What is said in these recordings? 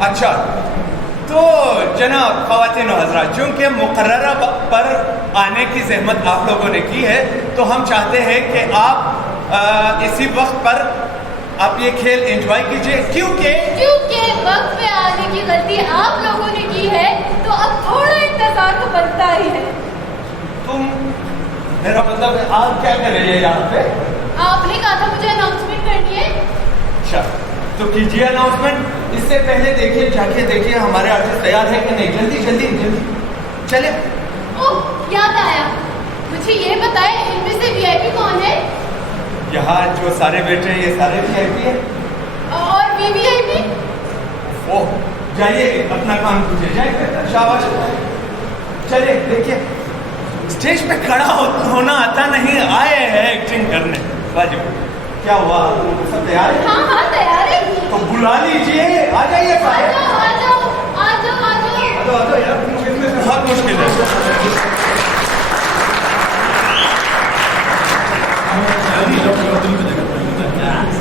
अच्छा, तो जनाब ख़वातीन और हज़रात, चूँकि मुकर्ररा पर आने की ज़हमत आप लोगों ने की है, तो हम चाहते हैं कि आप इसी वक्त पर आप ये खेल एंजॉय कीजिए, क्योंकि वक्त पे आने की गलती आप लोगों ने की है, तो अब थोड़ा इंतजार तो बनता ही है। तुम, मेरा मतलब आप क्या कर रही है यहाँ पे? आपने कहा था मुझे अनाउंसमेंट करनी है। अच्छा, तो कीजिए अनाउंसमेंट। इससे पहले देखिए, जाके देखिए हमारे आर्टिस्ट तैयार है कि नहीं। जल्दी जल्दी जल्दी चले। ओह, याद आया, मुझे ये बताएं इनमें से वीआईपी कौन है? यहाँ जो सारे बैठे हैं ये सारे वीआईपी है। और वीवीआईपी? ओह, जाइए अपना काम कीजिए, जाइए। शाबाश। चलिए देखिए, स्टेज पे खड़ा होना आता नहीं, आए हैं एक्टिंग करने। वाजिब। क्या हुआ, सब तैयार है? हाँ तैयार है। तो बुला लीजिए, आ जाइए। आ जाओ यार, बहुत मुश्किल है।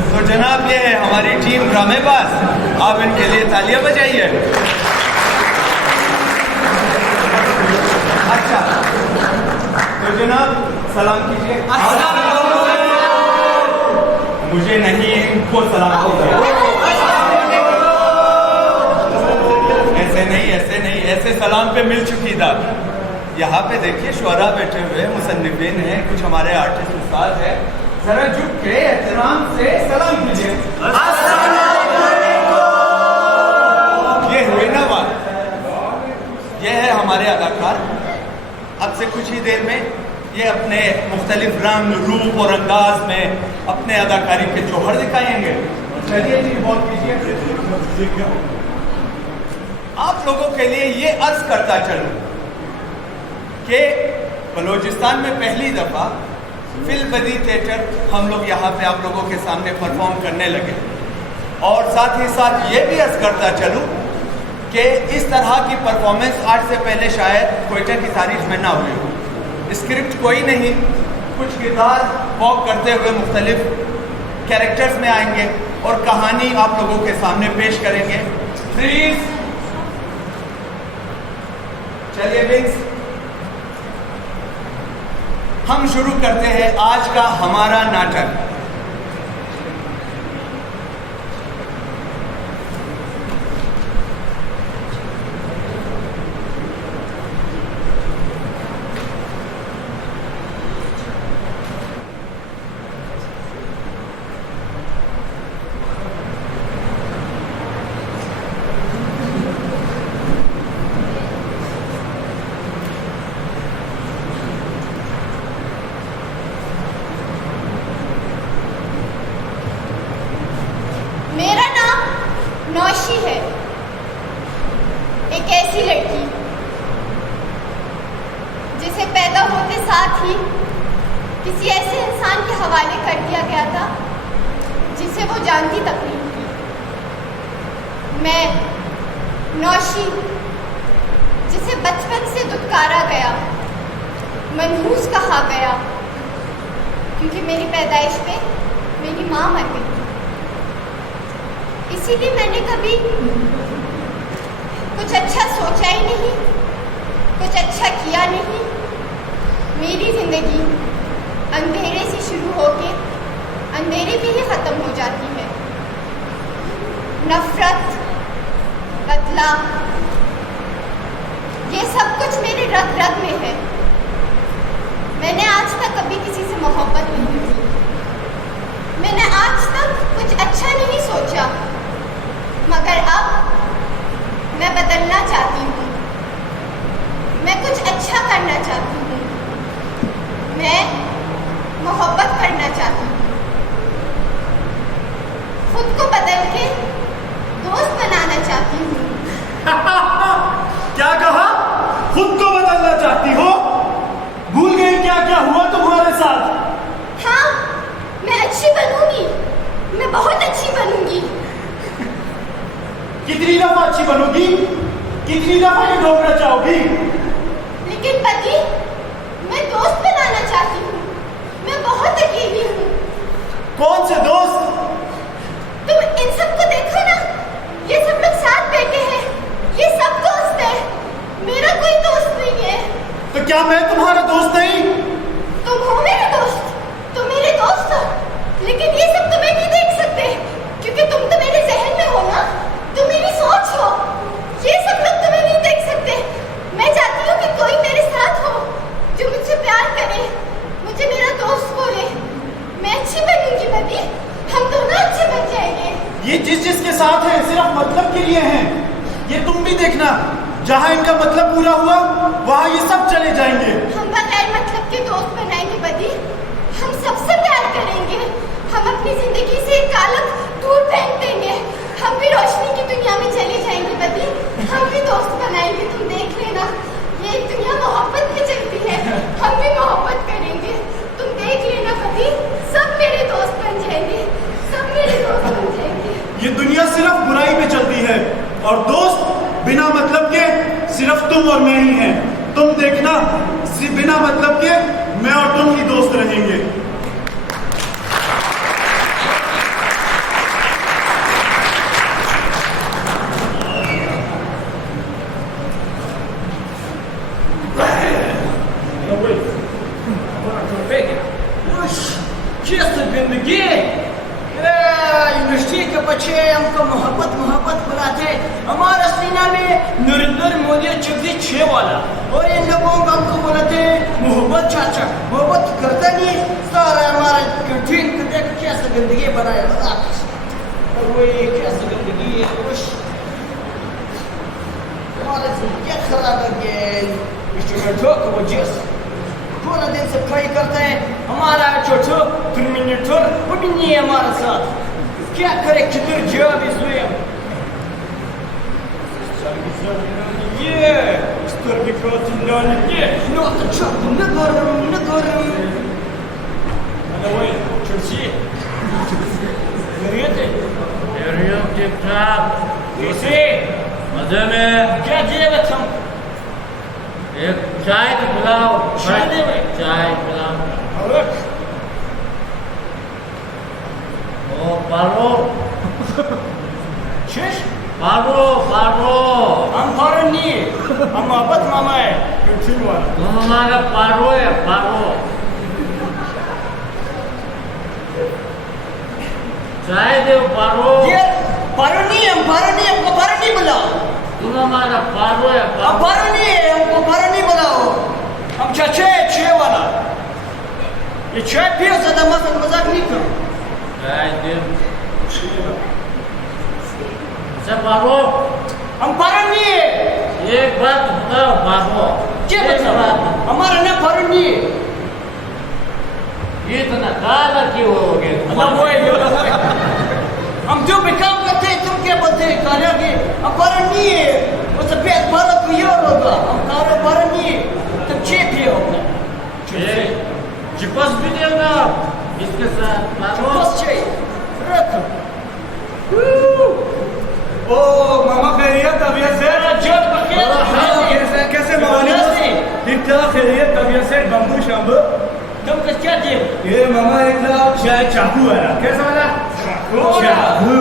तो जनाब ये है हमारी टीम ड्रामेबाज, आप इनके लिए तालियां बजाइए। अच्छा, तो जनाब सलाम कीजिए। मुझे नहीं, इनको सलाम कीजिए। ऐसे नहीं, ऐसे सलाम पे मिल चुकी था। यहाँ पे देखिए शुअरा बैठे हुए, मुसन्निफीन हैं, कुछ हमारे आर्टिस्ट उस्ताद हैं। जरा झुक के एहतराम से सलाम कीजिए। ये हुई ना बात। ये है हमारे अदाकार। अब से कुछ ही देर में ये अपने मुख्तलिफ रंग, रूप और अंदाज में अपने अदाकारी के जौहर दिखाएंगे। चलिए जी, बहुत कीजिए। आप लोगों के लिए ये अर्ज करता चलूं कि बलूचिस्तान में पहली दफ़ा फिल्म थिएटर हम लोग यहाँ पे आप लोगों के सामने परफॉर्म करने लगे, और साथ ही साथ ये भी अर्ज करता चलूं कि इस तरह की परफॉर्मेंस आज से पहले शायद क्वेटा की तारीख में ना हुई हो। स्क्रिप्ट कोई नहीं, कुछ किरदार वॉक करते हुए मुख्तलिफ कैरेक्टर्स में आएंगे और कहानी आप लोगों के सामने पेश करेंगे। प्लीज चलिए विंग्स, हम शुरू करते हैं आज का हमारा नाटक। मेरा नाम नौशी है, एक ऐसी लड़की जिसे पैदा होते साथ ही किसी ऐसे इंसान के हवाले कर दिया गया था जिसे वो जानती तक नहीं थी। मैं नौशी, जिसे बचपन से दुत्कारा गया, मनहूस कहा गया, क्योंकि मेरी पैदाइश पे मेरी माँ मर गई। इसीलिए मैंने कभी कुछ अच्छा सोचा ही नहीं, कुछ अच्छा किया नहीं। मेरी जिंदगी अंधेरे से शुरू होके अंधेरे में ही ख़त्म हो जाती है। नफरत, बदला, ये सब कुछ मेरे रग रग में है। मैंने आज तक कभी किसी से मोहब्बत नहीं की। मैंने आज तक कुछ अच्छा नहीं सोचा, मगर अब मैं बदलना चाहती हूँ। मैं कुछ अच्छा करना चाहती हूँ। मैं मोहब्बत करना चाहती हूँ। खुद को बदल के दोस्त बनाना चाहती हूँ। क्या कहा? खुद को बदलना चाहती हो? भूल गई क्या क्या हुआ तुम्हारे साथ? हाँ, मैं अच्छी बनूंगी, मैं बहुत अच्छी बनूंगी। कितनी दफा अच्छी बनोगी? कितनी दफा ये ढोकना चाहोगी? लेकिन पति, मैं दोस्त बनाना चाहती हूँ। मैं बहुत अकेली हूँ। कौन से दोस्त? तुम इन सबको देखो ना, ये सब लोग साथ बैठे क्या मैं तुम्हारा दोस्त नहीं? तुम हो मेरे दोस्त, तुम मेरे दोस्त हो, लेकिन ये सब तुम्हें नहीं देख सकते, क्योंकि तुम तो मेरे जहन में हो ना, तुम मेरी सोच हो। ये सब लोग तुम्हें नहीं देख सकते। मैं चाहती हूँ कि कोई मेरे साथ हो, जो मुझसे प्यार करे, मुझे मेरा दोस्त बोले। मैं अच्छी बनूंगी बदी, हम दोनों अच्छे बन जाएंगे। ये जिसके साथ है सिर्फ मतलब के लिए हैं। ये तुम भी देखना, जहाँ इनका मतलब पूरा हुआ वहाँ ये सब चले जाएंगे। हम बगैर मतलब के दोस्त बनाएंगे बदी, हम सबसे प्यार करेंगे, हम अपनी जिंदगी से एक कालक दूर फेंक देंगे, हम भी रोशनी की दुनिया में चले जाएंगे बदी, हम भी दोस्त बनाएंगे। तुम देख लेना, ये दुनिया मोहब्बत में चलती है, हम भी मोहब्बत करेंगे। तुम देख लेना बदी, सब मेरे दोस्त बन जाएंगे, सब मेरे दोस्त बन जाएंगे। ये दुनिया सिर्फ बुराई में चलती है और दोस्त बिना मतलब के सिर्फ तुम और मैं ही हैं। तुम देखना, बिना मतलब के मैं और तुम ही दोस्त रहेंगे। चेस्ट जिंदगी यूनिवर्सिटी के बच्चे हमको मोहब्बत मोहब्बत बुलाते, हमारा सीना में नरेंद्र मोदी चौधरी 6 वाला, और इन लोगों को हमको बुलाते मोहब्बत चाचा। मोहब्बत करता नहीं सारा हमारा कंट्रीन को देख कैसे गंदगी बनाया, और वही कैसे गंदगी हमारा जिंदगी खराब हो गई इंस्ट्रूमेंटों की वजह से। पूरा दिन से ट्राई करते हैं, हमारा छोटो टर्मिनेटर वो भी नहीं है हमारे साथ। क्या करे, किधर जॉब इसलिए ये स्टोर बिकॉज ये not a job, never anyway чурси говорите ठीक-ठाक। कैसे मजे में। क्या делать हम? एक चाय तो पिलाओ। चाय देवे? चाय पिलाओ। और ओ पारो शेष पारो पारो हम फॉरेन नहीं है, हम मोहब्बत मामा है कंट्री वाला। तुम हमारा पारो है पारो। चाय दो पारो। ये पारो नहीं है, हम पारो नहीं, हमको पारो नहीं बुलाओ। तुम हमारा पारो है हम पारो। पारो नहीं है, हमको पारो नहीं बुलाओ। हम चाचे है 6 वाला। ये चाय पियो, ज्यादा मजाक नहीं करो। चाय दे। अच्छा पारो, हम पारो नहीं है। एक बात बताओ पारो। क्या एक बताओ? बात। हमारा ना पारो नहीं है। ये इतना काला क्यों हो गए? मतलब वो है हम जो भी काम करते हैं, तुम क्या बोलते हैं काला के? हम पारो नहीं है, वो सफेद पारो तो ये होगा, हम काला पारो नहीं है, तुम चेप ये होगा। ये चिपस भी देगा इसके साथ पारो। बस चाहिए रखो। ओ मामा खैरियत, तबीयत से? जोत बखेर कैसे मामा? ठीक ठाक, खैरियत, तबीयत से? बम्बू शंबू तुम क्या दे? ये मामा एक चाय चाकू वाला। कैसा वाला? चाकू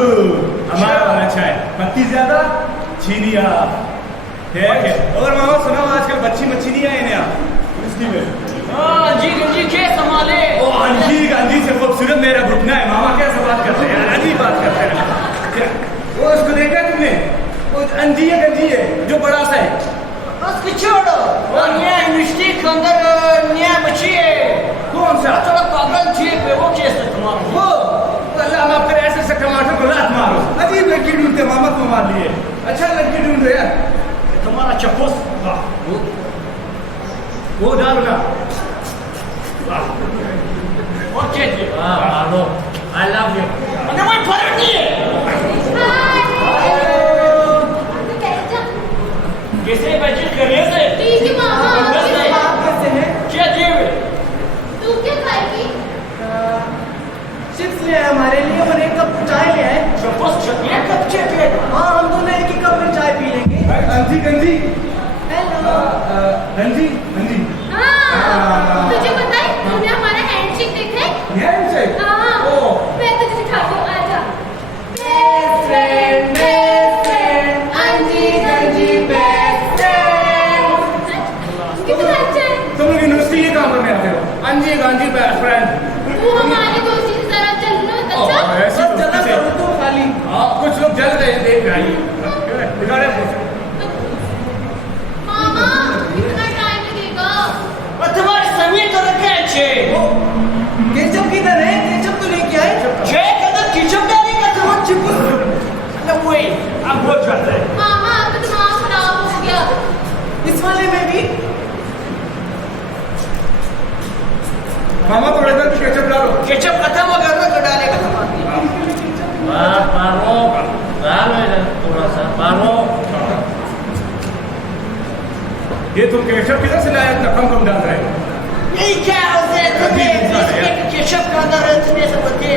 हमारा वाला चाय, पत्ती ज्यादा, चीनी आप। ठीक है। और मामा सुना आजकल बच्ची मच्छी नहीं आई ना उसकी में। हाँ जी गंजी के संभाले। ओ अंजी गांधी से खूबसूरत मेरा घुटना है। मामा कैसे बात करते हैं, अजीब बात करते हैं। वो उसको देखा तुमने? वो अंजी है, गंजी है जो बड़ा सा है। उसको छोड़ो, वो नया यूनिवर्सिटी के अंदर नया बच्ची है। कौन सा? थोड़ा पागल चीप है, वो कैसे तुम्हारा? वो अल्लाह माफ करे, ऐसे टमाटर को लात मारो। अजीब लड़की ढूंढते, मामा को मार लिए। अच्छा लड़की ढूंढते यार। तुम्हारा चप्पस वो डालो ना। और क्या दे? हाँ पारो, I love you। अरे वो फर्क नहीं है। कैसे बच्चे कर रहे थे? ठीक है मामा। कैसे है? क्या दे? तू क्या खाएगी? चिप्स ले आए हमारे लिए और एक कप चाय ले आए। चप्पस ये कब चेप है? हाँ हम दोनों एक ही कप में चाय पी लेंगे। अंजी गंजी। हेलो। गंजी गंजी। हाँ, तुझे पता है तूने हमारा हैंडशेक देखा है? हैंडशेक? हाँ, ओ। मैं तुझे दिखाती हूँ, आजा। बेस्ट फ्रेंड, अंजी गंजी बेस्ट फ्रेंड। कितना अच्छा है। Gandhi best friend. तू हमारी दोस्ती से जरा चलना अच्छा। ऐसी बस जला दोस्ती से करो तो खाली। कुछ लोग जल रहे हैं देख रहे हैं बिगाड़े मामा कितना टाइम लगेगा? और तुम्हारे समय तो रखे अच्छे केचप किधर है? केचप तो लेके आए। छह कदर किचन डाली का तुम चिपक न वही अब बहुत चलता है। मामा आपका दिमाग खराब हो गया। इस वाले में भी मामा थोड़ा इधर भी केचप डालो। केचप खत्म हो गया तो डालेगा तुम्हारी पारो डालो इधर थोड़ा सा पारो। ये तुम केचप किधर से लाया इतना कम डाल रहे हो? यही क्या होता है तुम्हें इसमें केचप का अंदर तुम्हें सब बच्चे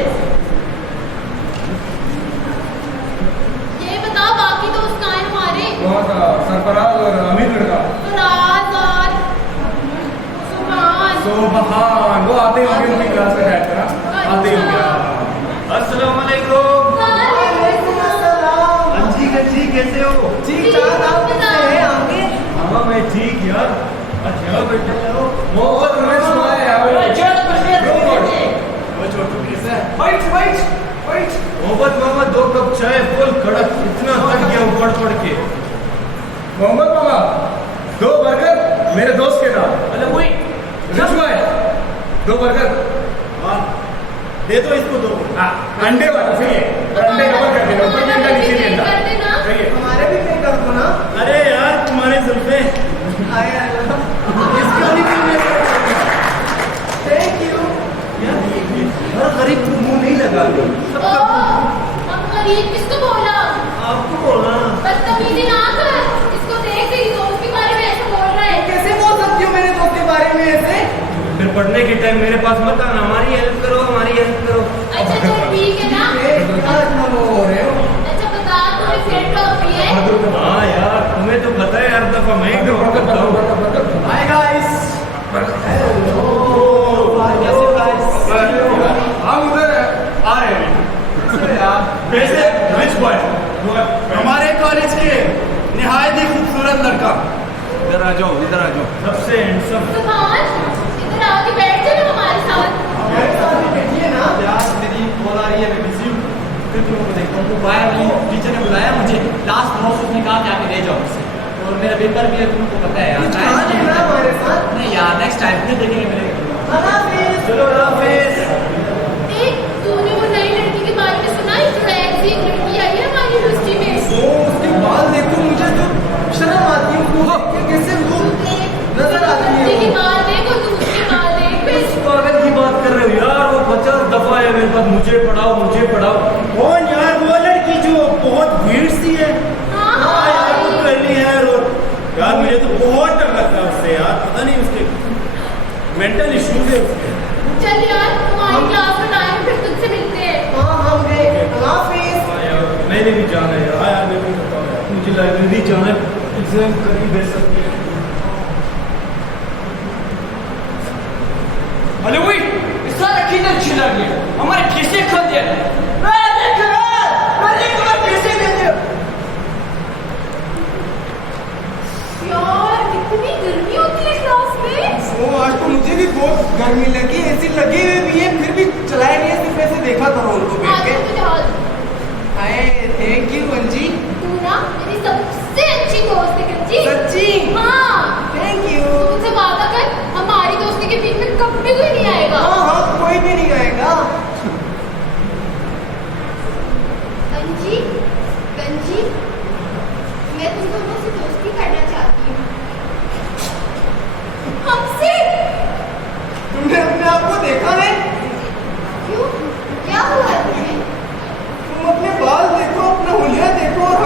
ये बताओ बाकी दोस्त कहाँ हैं हमारे? कौन सा? सरफराज और अमीर लड़का। फराज और सुभान। सोबहान वो आते होंगे उनकी क्लास में शायद ना आते होंगे। अस्सलाम वालेकुम। जी गंजी कैसे हो? ठीक ठाक। आप कैसे हैं? आगे हाँ मैं ठीक यार। अच्छा बेटा मोहब्बत में सुना है यार। चलो कुछ नहीं वो छोटू कैसा है? White white white. मोहब्बत मामा 2 कप चाय फुल कड़क इतना थक गया हूँ पढ़ के। मोहम्मद मामा 2 बर्गर मेरे दोस्त के नाम। अरे वही रिचुआ है 2 बर्गर। दे दो इसको 2। हाँ अंडे वाला सही है। और अंडे कवर कर देना ऊपर भी अंडा नीचे भी अंडा कर देना। सही है। हमारे भी पे कर दो ना। अरे यार तुम्हारे जुल्फे आए अल्लाह। इसके लिए भी मैं थैंक यू। हर गरीब को मुंह नहीं लगा ओ, हम गरीब किसको बोला? आपको बोलना। बदतमीजी ना कर। इसको देख तेरी दोस्त के बारे में ऐसा बोल रहा है। कैसे बोल सकती हो मेरे दोस्त के बारे में ऐसे? फिर पढ़ने के टाइम मेरे पास मत आना। हमारी हेल्प करो हमारी हेल्प करो। अच्छा चल ठीक है ना। क्या इतना वो हो रहे हो? अच्छा बता तुम्हें फेवरेट टॉपिक है? हाँ यार तुम्हें तो पता है हर दफा मैं ही ड्रॉप करता हूँ। Hi guys. हेलो। कैसे हो गाइस? हम उधर आ रहे हैं वैसे रिच बॉय हमारे कॉलेज के निहायत ही खूबसूरत लड़का। इधर आ जाओ इधर आ जाओ। सबसे हैंडसम। सुभान इधर आके बैठ जाओ हमारे साथ। मेरे साथ भी बैठिए ना। यार मेरी कॉल आ रही है मैं बिजी हूँ। फिर तुम लोग को देखता हूँ। वो बाहर वाली टीचर ने बुलाया मुझे लास्ट नोट उसने कहा कि आके ले जाओ मुझसे। और मेरा पेपर भी है तुमको पता है यार। कुछ कहा नहीं ना हमारे साथ। नहीं यार नेक्स्ट टाइम फिर देखेंगे मिलेंगे। अल्लाह हाफिज़। चलो हाफिज़। देख तूने वो नई लड़की के बारे में सुना है? जो ऐसी एक लड़की आई है हमारी यूनिवर्सिटी में। वो उसके बाल देखो मुझे तो शर्म आती है उसको देख के कैसे वो नजर आती है लड़की के वो। बाल देख और तू उसके बाल देख फिर। पागल की बात कर रहे हो यार। वो 50 दफा है मेरे पास मुझे पढ़ाओ मुझे पढ़ाओ। कौन यार वो लड़की जो बहुत भीड़ सी है? हाँ हाँ यार वो हाँ करनी है यार। और यार मुझे तो बहुत डर लगता है उससे यार। पता नहीं उसके मेंटल इश्यूज है उसके। चल यार तुम्हारी क्लास में टाइम फिर तुझसे मिलते हैं। हाँ हम गए। अल्लाह हाफिज़। हाँ यार मैंने भी जाना है यार। हाँ यार मेरे को बताओ यार। मुझे लाइब्रेरी जाना है। एग्जाम करीब है सबके। अरे वही इस सारा किधर छिला गया हमारे कैसे खो दिया अरे खबर कैसे दे दिया यार कितनी गर्मी होती है क्लास में। वो आज तो मुझे भी बहुत गर्मी लगी। ऐसी लगी हुई भी है फिर भी चलाया नहीं है। सिर्फ ऐसे देखा करो उनको बैठ आज के। तुझे हाल हाय थैंक यू अंजी। तू ना मेरी सबसे अच्छी दोस्त है गंजी। सच्ची हाँ थैंक यू। तू मुझसे वादा कर हमारी दोस्ती के बीच में कभी कोई नहीं आएगा। हाँ हाँ कोई भी नहीं आएगा। गंजी गंजी मैं तुम दोनों से दोस्ती करना चाहती हूँ। हमसे? तुमने अपने आप को देखा है? क्यों क्या हुआ है तुम्हें? तुम अपने बाल देखो अपना हुलिया देखो और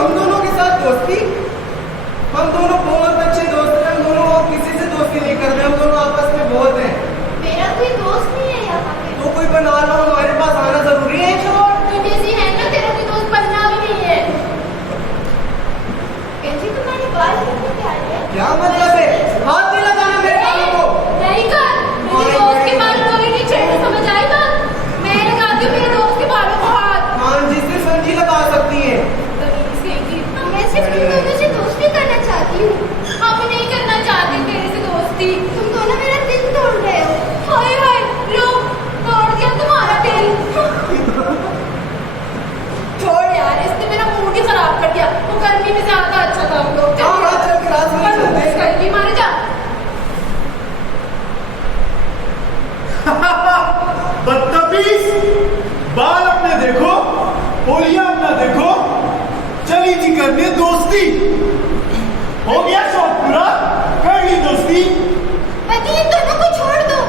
बदतमीज, बाल अपने देखो, होलिया अपना देखो, चली थी करने दोस्ती, हो गया शौक पूरा, कर ली दोस्ती। पति इन दोनों को छोड़ दो,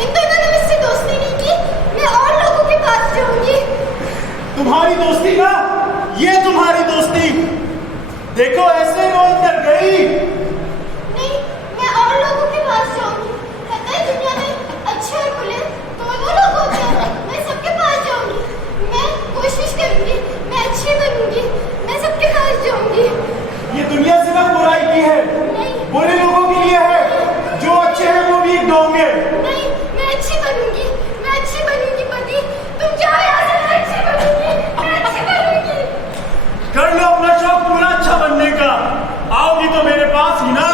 इन दोनों ने मुझसे दोस्ती नहीं की, मैं और लोगों के पास जाऊंगी। तुम्हारी दोस्ती ना, ये तुम्हारी दोस्ती, देखो ऐसे रोज तक गई। नहीं, मैं और लोगों के पास जाऊंगी। पता है दुनिया में अच्छे और बुरे दोनों लोग होते हैं, मैं सबके पास जाऊंगी। मैं कोशिश करूंगी, मैं अच्छी बनूंगी, मैं सबके पास जाऊंगी। ये दुनिया सिर्फ बुराई की है, नहीं, बुरे लोगों के लिए है, जो अच्छे हैं वो भी डोंगे। नहीं, मैं अच्छी बनूंगी, मैं अच्छी बनूंगी पति, तुम जाओ यहाँ से, मैं अच्छी बनूंगी, मैं अच्छी बनूंगी। कर लो अपना शौक पूरा अच्छा बनने का, आओगी तो मेरे पास ही ना।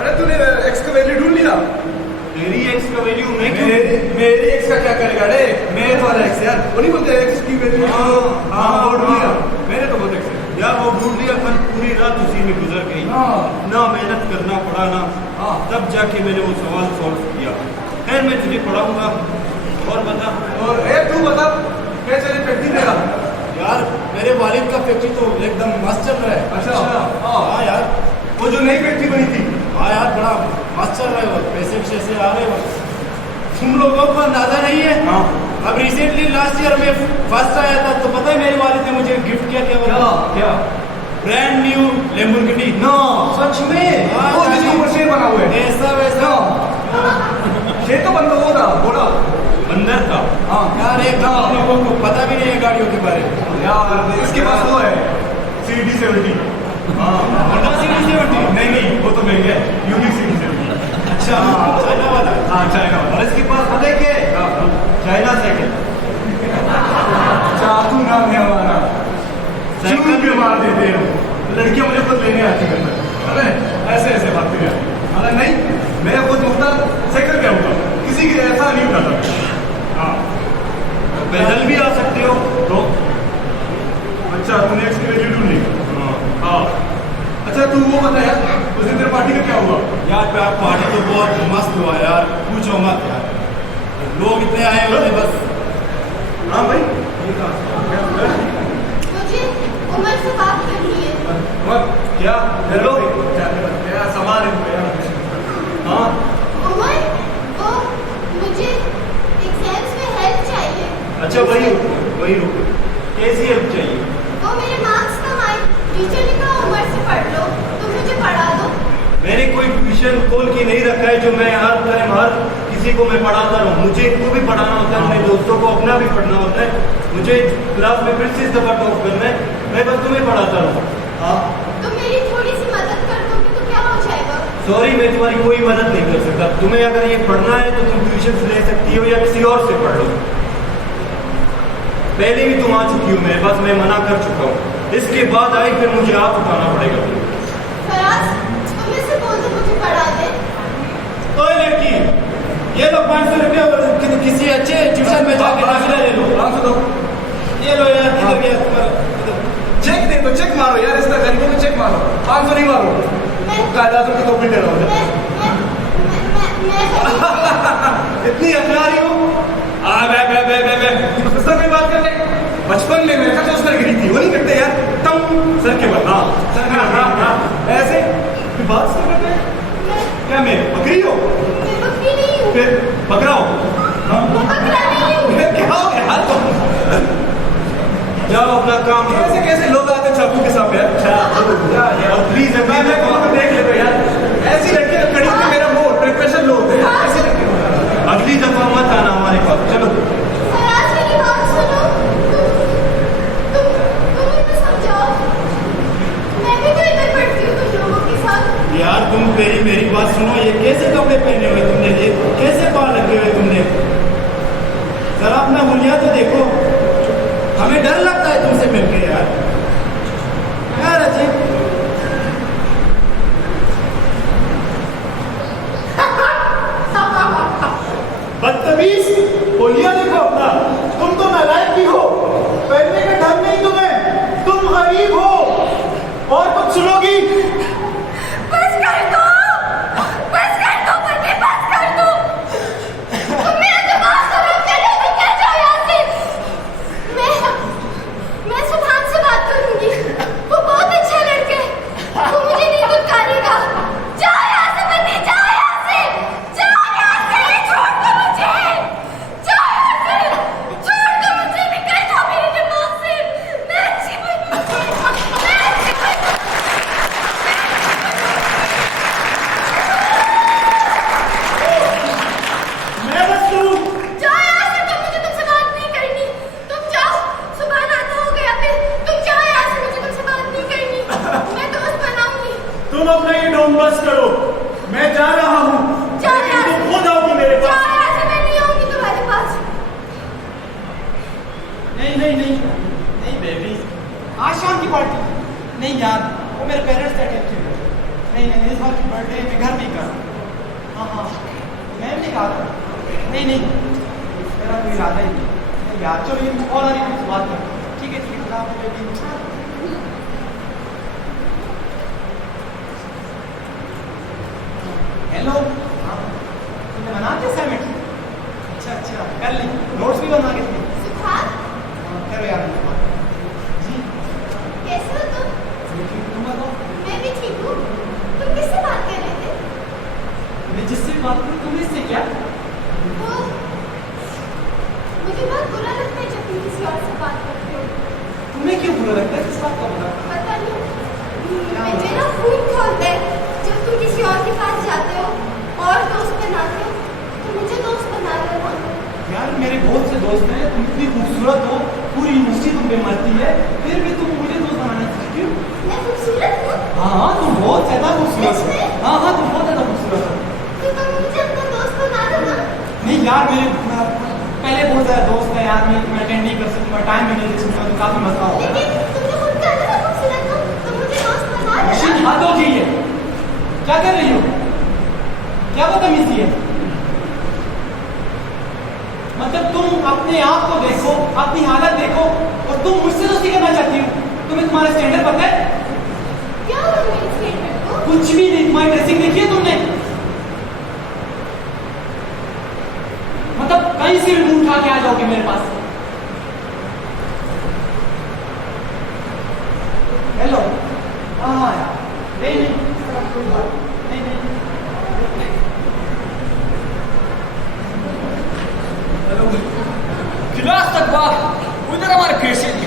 अरे तूने एक्स का वैल्यू ढूंढ लिया? तेरी एक्स का वैल्यू मैं क्यों? मेरी एक्स का क्या करेगा रे? मेरे वाला एक्स यार, वो नहीं बोलते एक्स की वैल्यू। हाँ वो ढूंढ लिया, मैंने तो बहुत एक्स है यार, वो ढूंढ लिया, कल पूरी रात उसी में गुजर गई। ना मेहनत करना पड़ा ना, तब जाके मैंने वो सवाल सॉल्व किया। खैर मैं तुझे पढ़ाऊंगा, और बता। और ए तू बता कैसे चली फैक्ट्री तेरा? यार मेरे वालिद का फैक्ट्री तो एकदम मस्त चल रहा है। अच्छा हाँ यार, वो जो नई फैक्ट्री बनी थी, हाँ यार बड़ा मस्त चल रहा है, पैसे वैसे से आ रहे हैं। तुम लोगों को अंदाजा नहीं है, अब रिसेंटली लास्ट ईयर में फर्स्ट आया था, तो पता है मेरे वालिद ने मुझे गिफ्ट किया क्या? Brand new Lamborghini. ना सच में? हाँ, वो जिसके ऊपर शेर बना हुआ है, ऐसा वैसा शेर तो बंदा वो था, घोड़ा। बंदर था। हाँ यार एक आप लोगों को पता भी नहीं है गाड़ियों के बारे में। यार इसके पास वो है CD70। Honda CD70? नहीं वो तो महंगा है, यूनिक CD70। अच्छा, चाइना वाला। हाँ चाइना वाला। और इसके पास पता है क्या है? China cycle. चाकू नाम है हमारा, साइकिल पे मार देते हैं, लड़कियां मुझे खुद लेने आती है, अरे ऐसे ऐसे भागते हैं। अरे नहीं, मैं खुद उठता साइकिल पे उठता, किसी की ऐसा नहीं उठाता। हाँ पैदल भी आ सकते हो तो अच्छा, तूने एक्स की वैल्यू ढूंढ ली। हाँ अच्छा, तू वो बता यार, उस दिन तेरे पार्टी का क्या हुआ? यार पार्टी तो बहुत मस्त हुआ यार, पूछो मत यार, लोग इतने आए हुए थे बस। हाँ भाई, मुझे उमर से बात करनी है। क्या हेलो, क्या सामान है? हाँ उमर, वो मुझे एग्जाम्स में हेल्प चाहिए। अच्छा वही रुको, कैसी हेल्प चाहिए? वो मेरे मार्क्स कम आए, टीचर ने कहा उमर से पढ़ लो, तुम मुझे पढ़ा दो। मैंने कोई ट्यूशन खोल के नहीं रखा है जो मैं हर टाइम हर किसी को मैं पढ़ाता रहूँ। मुझे इनको भी पढ़ाना होता है, अपने दोस्तों को अपना भी पढ़ना होता है, मुझे क्लास में 25 दफा टॉप करना है, मैं बस तुम्हें पढ़ाता रहूँ। हाँ तुम मेरी थोड़ी सी मदद कर दोगे तो क्या हो जाएगा? सॉरी, मैं तुम्हारी कोई मदद नहीं कर सकता। तुम्हें अगर ये पढ़ना है तो तुम ट्यूशन ले सकती हो या किसी और से पढ़ लो। पहले भी तुम आ चुकी हो मेरे पास, मैं मना कर चुका हूँ, इसके बाद आई फिर मुझे आप उठाना पड़ेगा। फराज, तुम इसे बोल दो मुझे पढ़ा दे। तो लड़की, ये लो 500 रुपये, किसी अच्छे ट्यूशन में जाके दाखिला ले लो। 500 दो। ये लो यार, किधर गया तुम्हारा? चेक दे तो चेक मारो यार, इसका गरीबों में चेक मारो, 500 नहीं मारो, कायदातों की टोपी दे रहा हूँ। इतनी अखला रही हो? सर में बात कर ले। बचपन में मेरे का सर गिरी थी, वो नहीं करते यार, तम सर के बल। हाँ सर के बल, ऐसे बात कर रहे हैं क्या? मैं बकरी हो? मैं बकरी नहीं हूँ। फिर बकरा हो? मैं बकरा नहीं हूँ। क्या हो गया यार? जाओ अपना काम करो। कैसे कैसे लोग आते चाकू के सामने यार? प्लीज मैं देख लेता यार, ऐसी लड़कियां खड़ी होकर मेरा मोह प्रेशर लो होते हैं, ऐसी लड़कियां। अगली दफा मत आना हमारे पास, चलो। फराज, मेरी बात सुनो, तुम इन्हें समझाओ, मैं भी तो इधर पढ़ती हूँ तुम लोगों के साथ। यार तुम मेरी बात सुनो, ये कैसे कपड़े पहने हुए तुमने, ये कैसे बाल रखे हुए तुमने? जरा अपना हुलिया तो देखो, हमें डर लगता है तुमसे मिलके यार। यार अजीब। बदतमीज, होलिया देखो अपना, तुम तो नालायक भी हो, पहनने का ढंग नहीं तुम्हें, तुम गरीब हो और कुछ सुनोगी? बस नहीं, मेरा कोई इरादा ही नहीं यार। चलो ये और आने की बात कर। ठीक है खुदा हाफिज़ बेबी। हेलो, हाँ तुमने बना दिया असाइनमेंट? अच्छा कर ली, नोट्स भी बनवा के थे? सुभाष, करो यार जी। कैसे हो तुम? तुम बताओ। मैं भी ठीक हूँ। तुम किससे बात कर रहे थे? मैं जिससे बात करूँ तुम इससे क्या? वो मुझे बहुत बुरा लगता है जब तुम किसी और से बात करते हो। तुम्हें क्यों बुरा लगता है? किस बात का बुरा? पता नहीं, मुझे ना खून खोलता है जब तुम किसी और के पास जाते हो और दोस्त बनाते हो। तो मुझे दोस्त बना लेना। यार मेरे बहुत से दोस्त हैं, तुम इतनी खूबसूरत हो, पूरी यूनिवर्सिटी तुम पे मरती है, फिर भी तुम मुझे दोस्त बनाना चाहती हो? मैं खूबसूरत हूँ? हाँ तुम बहुत ज्यादा खूबसूरत सच हो। में? हाँ तुम बहुत ज्यादा खूबसूरत हो। तो तुम मुझे अपना दोस्त बना लेना। नहीं यार मेरे पहले बहुत ज्यादा दोस्त है यार, मैं अटेंड नहीं कर सकूंगा, टाइम भी नहीं दे सकूंगा, तो काफी मसला होगा। लेकिन तुमने खुद कहा था मैं खूबसूरत हूँ, तो मुझे दोस्त बना लेना। हद हो गई है, क्या कर रही हो? क्या बदतमीजी है? मतलब तुम अपने आप को देखो, अपनी हालत देखो, और तुम मुझसे दोस्ती करना चाहती हो? तुम्हें तुम्हारा स्टैंडर्ड पता है? क्या हुआ मेरे स्टेटमेंट को? कुछ भी नहीं, तुम्हारी ड्रेसिंग देखी है तुमने? मतलब कहीं से भी मुंह उठा के आ जाओगे मेरे पास। हेलो, हाँ यार, नहीं कोई बात नहीं। क्लास तक बात उधर हमारे पेशेंट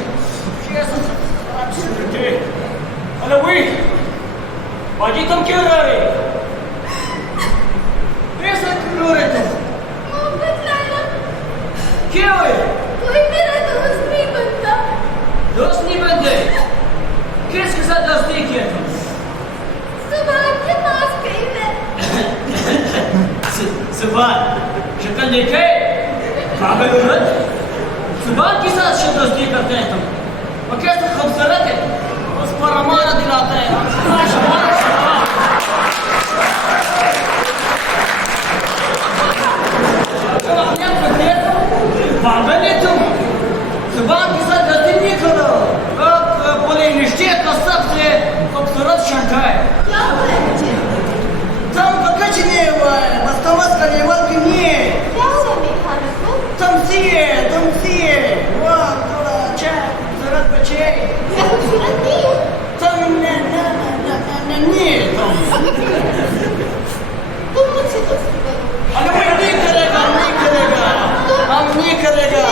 अरे वही बाजी तुम क्यों रो रहे? ऐसा क्यों रो रहे तुम? मोहब्बत लाया, क्या हुए? कोई मेरा दोस्त नहीं बनता। दोस्त नहीं बनते? किसके साथ दोस्ती किया तुम? सुबह के पास गई मैं। सुबह शक्ल देखे काबिल उम्रत सुबह के साथ से दोस्ती करते हैं तुम, और कैसे खूबसूरत है, उस पर हमारा दिल आता है। तुम अपने आप को देखो, पागल है तुम। सुबह के साथ दोस्ती नहीं करो। पूरे निश्चय का सबसे खूबसूरत शंका है। क्या हुआ है मुझे? तुमको कुछ नहीं हुआ है, बस समझ कर लेवल की नहीं है। क्या हुआ मेरी हालत को? तुम सीए वाह थोड़ा अच्छा खूबसूरत बच्चे। मैं खूबसूरत नहीं हूँ। तुम नहीं है तुम मुझसे दोस्ती करो। अरे मैं नहीं करेगा हम नहीं करेगा।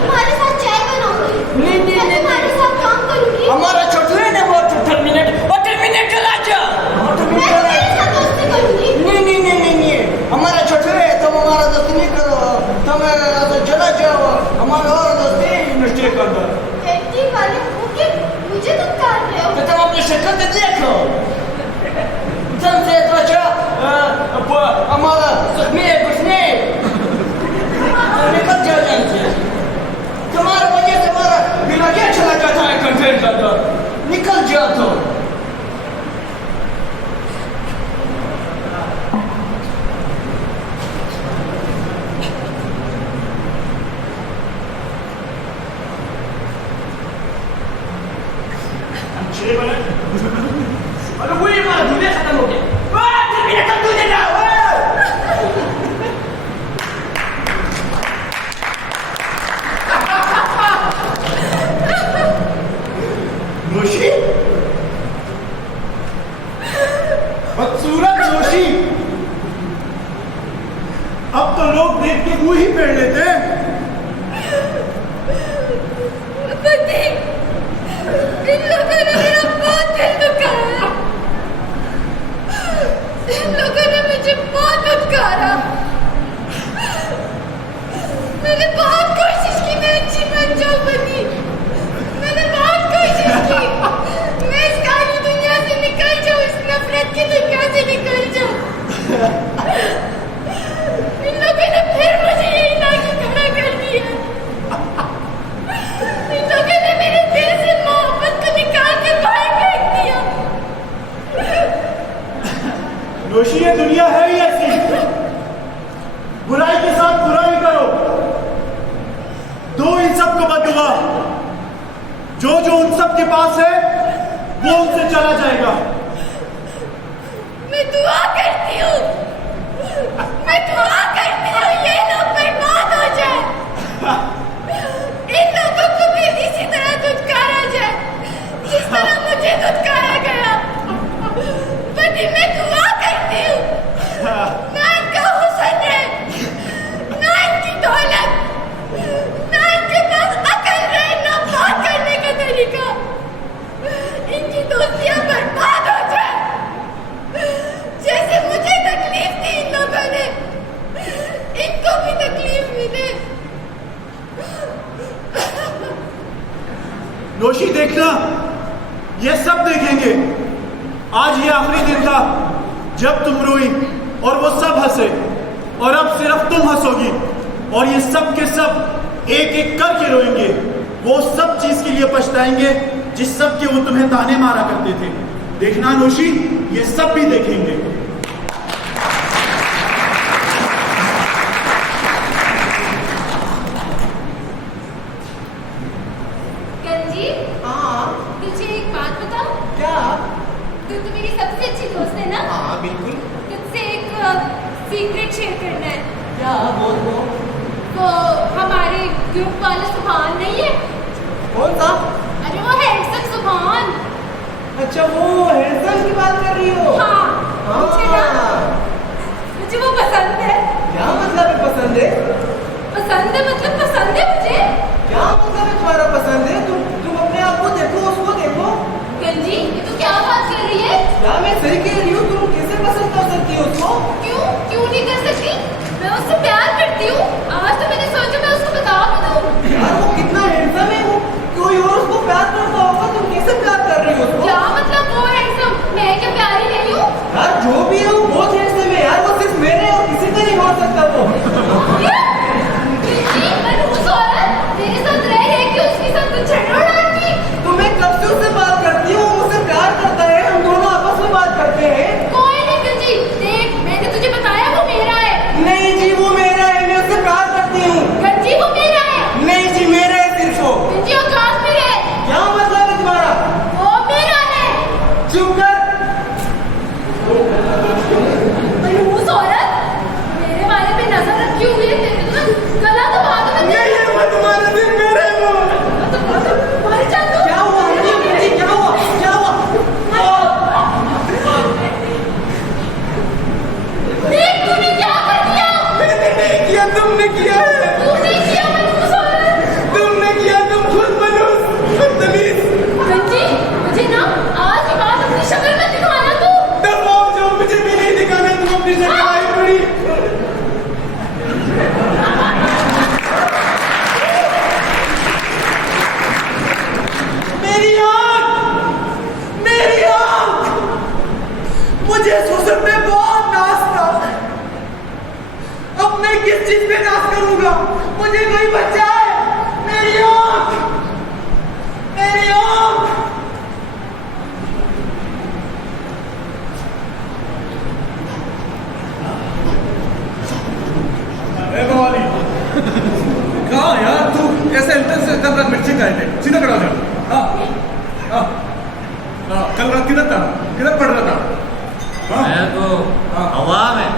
तुम्हारे साथ चाय बनाऊंगी। नहीं। मैं तुम्हारे साथ काम करूंगी। हमारा छोटे ने वो टर्मिनेट चला जा। मैं तुम्हारे साथ दोस्ती करूंगी। नहीं हमारा छोटे है, तुम हमारा दोस्ती नहीं करो, तुम चला जाओ, हमारा और दोस्ती निश्चय कर दो। फैक्ट्री वाले होके मुझे तुम काट रहे हो। तो तुम अपनी शक्ल से देखो, तुमसे तो अच्छा हमारा सुखने कुछने निकल जाओ यहाँ से। तुम्हारा वजह से हमारा बिना क्या चला जाता है कंटेंट का, निकल जाओ तो। अरे वही हमारा दूल्हे खत्म हो गया। दूल्हे ना जोशी, बदसूरत जोशी, अब तो लोग देख के मुंह ही पेड़ लेते हैं। पति, इन लोगों ने मेरा बहुत दिल दुखाया। इन लोगों ने मुझे बहुत दुखाया। मैंने बहुत कोशिश की मैं अच्छी बन जाऊं बनी। मैंने बहुत कोशिश की मैं इस काली दुनिया से निकल जाऊं, इस नफरत की दुनिया से निकल जाऊं। इन लोगों ने फिर मुझे यही लाके खड़ा कर दिया। इन लोगों ने मेरे दिल से मोहब्बत को निकाल के बाहर फेंक दिया। जोशी, ये दुनिया है ही ऐसी, बुराई के साथ बुराई के पास है वो उनसे चला जाएगा। मैं दुआ करती हूँ, मैं दुआ करती हूँ ये लोग बर्बाद हो जाए, इन लोगों को भी इसी तरह धुतकारा जाए जिस तरह मुझे धुतकारा गया। बल्कि मैं दुआ करती हूँ ना इनका हुस्न है, ना इनकी दौलत, ना इनके पास अकल रहे, ना बात करने का तरीका, इनकी दोस्तियां बर्बाद हो जाए। जैसे मुझे तकलीफ थी इन लोगों ने, इनको भी तकलीफ मिले। नौशी देखना, ये सब देखेंगे। आज ये आखिरी दिन था जब तुम रोई और वो सब हंसे, और अब सिर्फ तुम हंसोगी और ये सब के सब एक एक करके रोएंगे। वो सब चीज के लिए पछताएंगे जिस सब के वो तुम्हें ताने मारा करते थे। देखना नौशी, ये सब भी देखेंगे। गंजी, तुझे एक बात बताऊं? क्या? तू मेरी सबसे अच्छी दोस्त है ना? हाँ बिल्कुल। तुझसे एक सीक्रेट शेयर करना है। क्या? बोल दो। वो हमारे ग्रुप वाला सुभान नहीं है? कौन सा? अरे वो हैंडसम सुभान। अच्छा, वो हैंडसम की बात कर रही हो? हाँ, मुझे वो पसंद है। क्या मतलब है पसंद है? पसंद है मतलब पसंद है मुझे। क्या मतलब है तुम्हारा पसंद है? तुम अपने आप को देखो, उसको देखो। गंजी, ये तू क्या बात कर रही है? क्या मैं सही कह रही हूँ? तुम कैसे पसंद कर सकती हो उसको? क्यों नहीं कर सकती? मैं उससे प्यार करती हूँ। आज तो मैंने सोचा मैं उसको बता भी दूँ। यार वो कितना हैंडसम है, वो कोई और उसको प्यार करता होगा, तुम कैसे प्यार कर रही हो उसको? क्या मतलब वो हैंडसम? मैं क्या प्यारी नहीं हूँ? यार जो भी है वो बहुत हैंडसम है यार, वो सिर्फ मेरे और किसी से नहीं हो सकता वो। मनहूस औरत, तेरे साथ रह के उसके साथ कुछ झगड़ा डालती। तो मैं कब से उससे बात करती हूँ, मुझसे प्यार करता है, हम दोनों आपस में बात करते हैं। कोई नहीं गंजी, देख मैंने तुझे बताया वो मेरा है। नहीं जी, वो मेरा है, मैं उससे प्यार करती हूँ। गंजी वो मेरा है। नहीं जी, मेरा है सिर्फ वो। गंजी औकात में है। क्या मतलब है तुम्हारा? वो मेरा है। चुप कर। मनहूस औरत, मेरे बारे में नजर रखी हुई है, तेरे तो गला दबा दूं मैं। नहीं है वो तुम्हारा, सिर्फ मेरा है वो। मर जा तू। क्या हुआ? क्या हुआ? क्या हुआ? देख तूने क्या कर दिया? मैंने नहीं किया, तुमने किया है। तूने किया मनहूस औरत। तुमने किया, तुम खुद मनहूस, बदतमीज। गंजी, मुझे ना आज के बाद अपनी शक्ल में दिखाना तू। दबाओ जो, मुझे भी नहीं दिखाना, तुम अपनी शक्ल आई पड़ी। मेरी आँख, मेरी आँख, मुझे इस हुस्न पे बहुत नाज था। अब मैं किस चीज पे नाज करूंगा? मुझे कोई बचाए। मेरी आँख, मेरी आँख। ए बवाली, कहाँ यार तू ऐसे इंटर से कल रात मिर्ची खाए थे? सीधा खड़ा हो जा। हाँ हाँ हाँ, कल रात किधर था? किधर पढ़ रहा था? हाँ? मैं तो हवा में।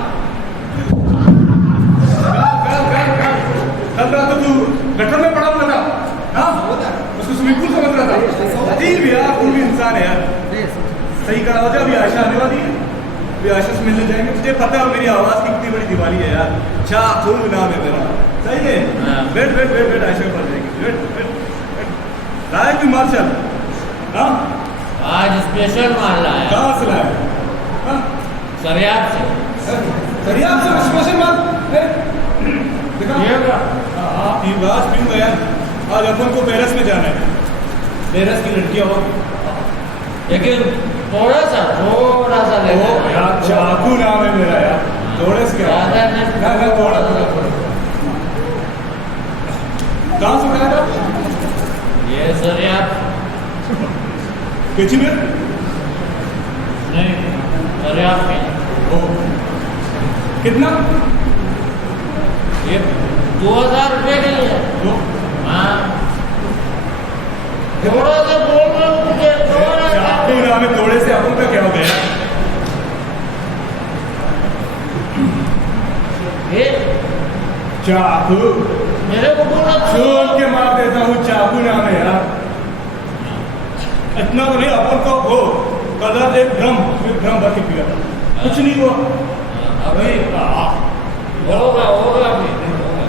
कल रात तो तू गटर में पड़ा हुआ था। हाँ, उसको स्विमिंग पूल समझ रहा था। अजीब भी यार, तू भी इंसान है यार। सही करा हो जा, अभी आयशा आने वाली है, अभी आयशा से मिलने जाएंगे। तुझे पता है मेरी आवाज़ की कितनी बड़ी दिवाली है यार। चाकू नाम है मेरा। सही है। बैठ बैठ बैठ बैठ, आयशा पढ़ जाएगी। बैठ बैठ बैठ। लाया क्यों मार्शल? हाँ, आज स्पेशल माल लाया। कहाँ से लाया? हाँ, सरियाब से। सरियाब से स्पेशल माल? देखा? हाँ, आज पीऊँ गया। आज अपन को पेरिस में जाना है। पेरिस की लड़कियाँ और लेकिन थोड़ा सा ले यार, चाकू नाम है मेरा यार। थोड़े से क्या? ज़्यादा नहीं। ना थोड़ा थोड़ा। कहाँ से खाया था? ये सरियाब किची में? नहीं, सरियाब के। ओ, कितना? ये 2000 रुपये के लिए। दो। हाँ, थोड़ा सा बोल रहा हूँ तुझे, थोड़ा सा। चाकू ना हमें तोड़े से अपन का क्या हो गया? ये चाकू मेरे को बोला छोड़ के मार देता हूँ, चाकू नाम है यार। इतना तो नहीं, अपन को वो कलर एक ड्रम भर के पिया था, कुछ नहीं हुआ। अभी होगा होगा अभी होगा।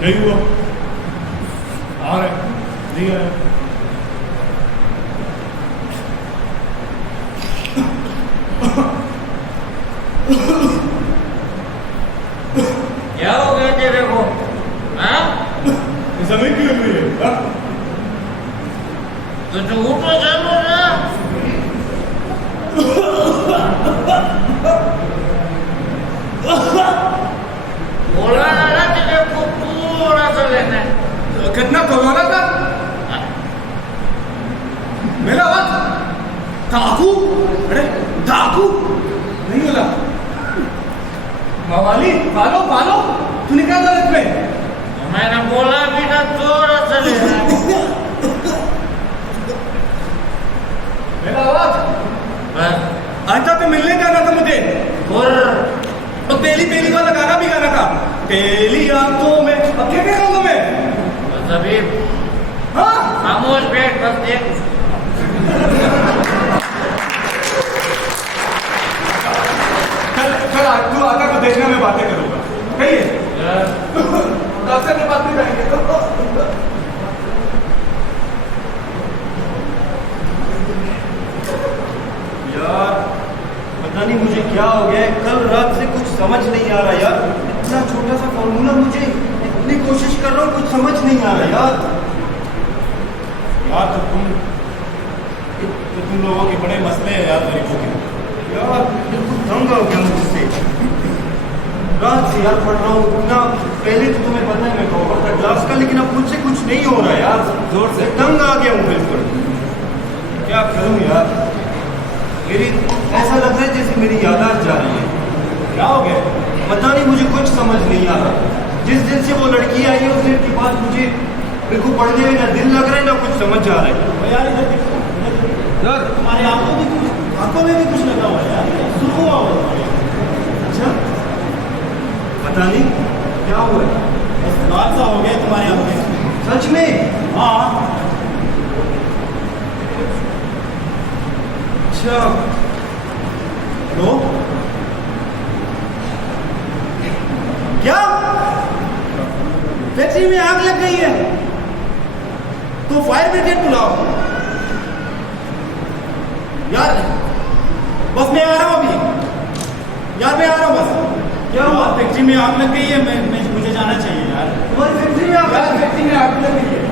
नहीं हुआ, आ रहे नहीं आए। क्या हो गया तेरे को? हाँ? जमीन क्यों हुई है? हाँ? तो तू उठो चलो ना। बोला ना तेरे को थोड़ा सा लेना है। कितना कोरोना था? मेरा बात डाकू, अरे डाकू नहीं बोला। मवाली पालो पालो, तू निकाल दो इसमें। मैंने बोला भी ना थोड़ा सा लेना है। मेरा आवाज बस आटा पे मिलने जाना था मुझे, और तो पहली पहली वाला गाना भी गाना था, पहली आंखों में। अब क्या क्या गाऊंगा मैं? बस अभी हाँ खामोश बैठ, बस देख। चल तू आका को देखना, मैं बातें करूंगा। कहिए डॉक्टर ने बात नहीं करेंगे। यार पता नहीं मुझे क्या हो गया है, कल रात से कुछ समझ नहीं आ रहा यार। इतना छोटा सा फॉर्मूला, मुझे इतनी कोशिश कर रहा हूँ, कुछ समझ नहीं आ रहा यार। यार तो तुम लोगों के बड़े मसले हैं यार, गरीबों के। यार बिल्कुल तंग हो गया हूँ इससे, रात से यार पढ़ रहा हूँ इतना। पहले तो तुम्हें पता है मैं टॉपर था क्लास का, लेकिन अब मुझसे कुछ नहीं हो रहा यार, जोर से तंग आ गया हूँ बिल्कुल। क्या करूँ यार, मेरी ऐसा लग रहा है जैसे मेरी याददाश्त जा रही है। क्या हो गया? पता नहीं, मुझे कुछ समझ नहीं आ रहा। जिस दिन से वो लड़की आई है उस दिन के बाद मुझे बिल्कुल पढ़ने में ना दिल लग रहा है ना कुछ समझ आ रहा है। यार इधर देखो यार, तुम्हारी आंखों में भी कुछ लगा हुआ है यार, सुर्ख हुआ हुआ है। अच्छा पता नहीं क्या हुआ है, बस बात सा हो गया तुम्हारी आंखों में। सच में? हाँ अच्छा हेलो, क्या फैक्ट्री में आग लग गई है? तो फायर ब्रिगेड बुलाओ यार। बस मैं आ रहा हूँ अभी यार, मैं आ रहा हूँ बस। क्या हुआ? फैक्ट्री में आग लग गई है, मुझे जाना चाहिए यार। तुम्हारी फैक्ट्री में आग लग गई है?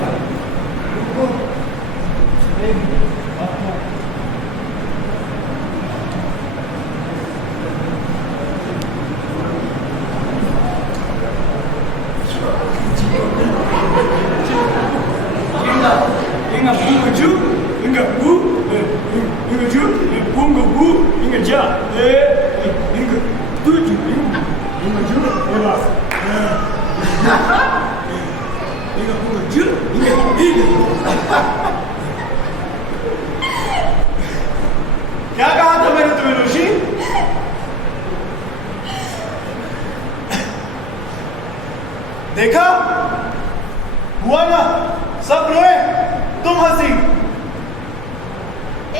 क्या कहा था मैंने तुम्हें ऋषि? देखा हुआ ना, सब रोए, तुम हंसी।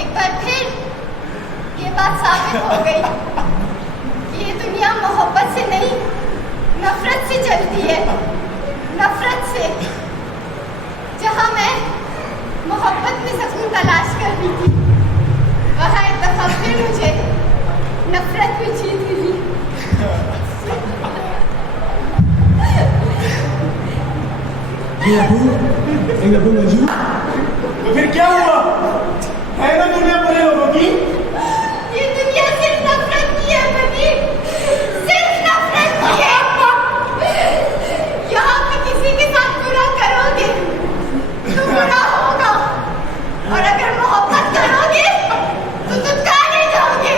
एक बार फिर ये बात साबित हो गई कि ये दुनिया मोहब्बत से नहीं नफरत से चलती है। नफरत से, जहां मैं मोहब्बत में सुकून तलाश कर रही थी, वहां एक दफा फिर मुझे नफरत में जीत मिली। तो फिर क्या हुआ? है ना दुनिया बुरे लोगों की? ये दुनिया सिर्फ नफरत की है बनी, सिर्फ नफरत की है। यहाँ पे किसी के साथ बुरा करोगे तो बुरा होगा, और अगर मोहब्बत करोगे तो तुम गाने जाओगे।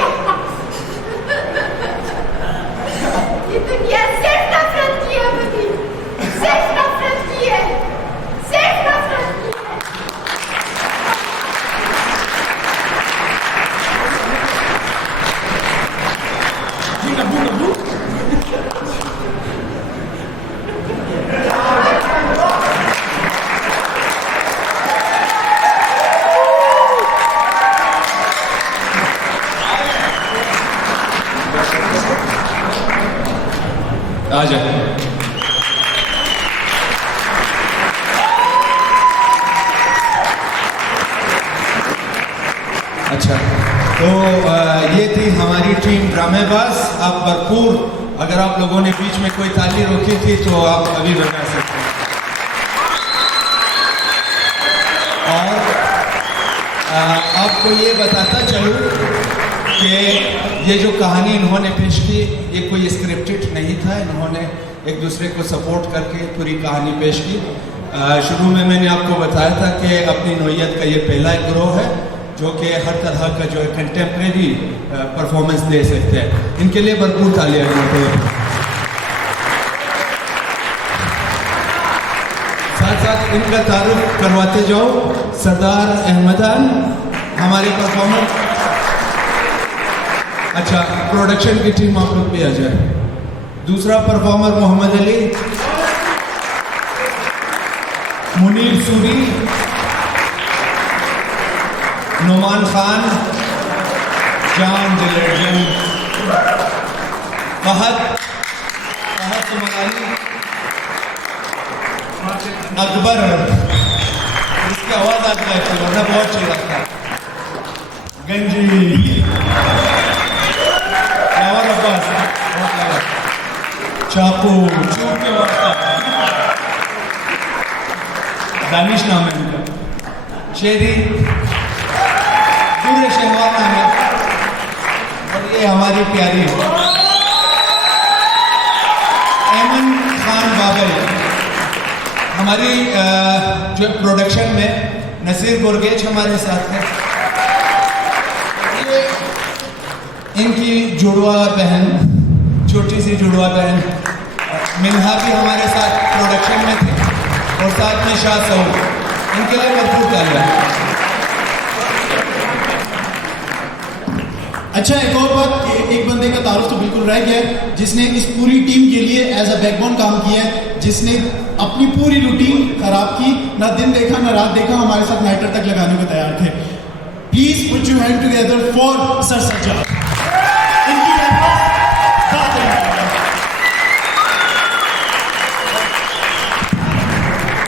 ये दुनिया सिर्फ नफरत की है बनी, सिर्फ नफरत की है। आ जाए। अच्छा, तो ये थी हमारी टीम ड्रामेबाज। आप भरपूर, अगर आप लोगों ने बीच में कोई ताली रोकी थी तो आप अभी बता सकते हैं। और आपको ये बताता चलूं कि ये जो कहानी इन्होंने पेश की, ये कोई स्क्रिप्टेड नहीं था। इन्होंने एक दूसरे को सपोर्ट करके पूरी कहानी पेश की। शुरू में मैंने आपको बताया था कि अपनी नौइयत का ये पहला एक ग्रोह है जो कि हर तरह का जो है कंटेम्प्रेरी परफॉर्मेंस दे सकते हैं। इनके लिए भरपूर तालियां देते हैं। साथ साथ इनका तारुफ करवाते जाओ। सरदार अहमदान हमारे परफॉर्मर। अच्छा, प्रोडक्शन की टीम आप लोग भी आ जाए। दूसरा परफॉर्मर मोहम्मद अली, मुनीर सूरी, नुमान खान, जान द लेजेंड, फहद सुमगानी, अकबर, इसकी आवाज आती है वरना बहुत अच्छी लगता है, गंजी, नवाज अब्बास, बहुत लगा, चाकू, चूप के वास्ता, दानिश नाम है उनका, शेरी, पूरे शहवार नाम है, और ये हमारी प्यारी ऐमन खान बाबल। हमारी जो प्रोडक्शन में नसीर गुरगेज हमारे साथ है। ये इनकी जुड़वा बहन, छोटी सी जुड़वा बहन मिन्हा भी हमारे साथ प्रोडक्शन में थी, और साथ में शाह सऊद। इनके लिए भरपूर तालियां। अच्छा, एक और बात, एक बंदे का तारुफ तो बिल्कुल रह गया है जिसने इस पूरी टीम के लिए एज अ बैकबोन काम किया है, जिसने अपनी पूरी रूटीन खराब की, ना दिन देखा ना रात देखा, हमारे साथ नाइटर तक लगाने को तैयार थे। Please put your hand together for sir Sajjad.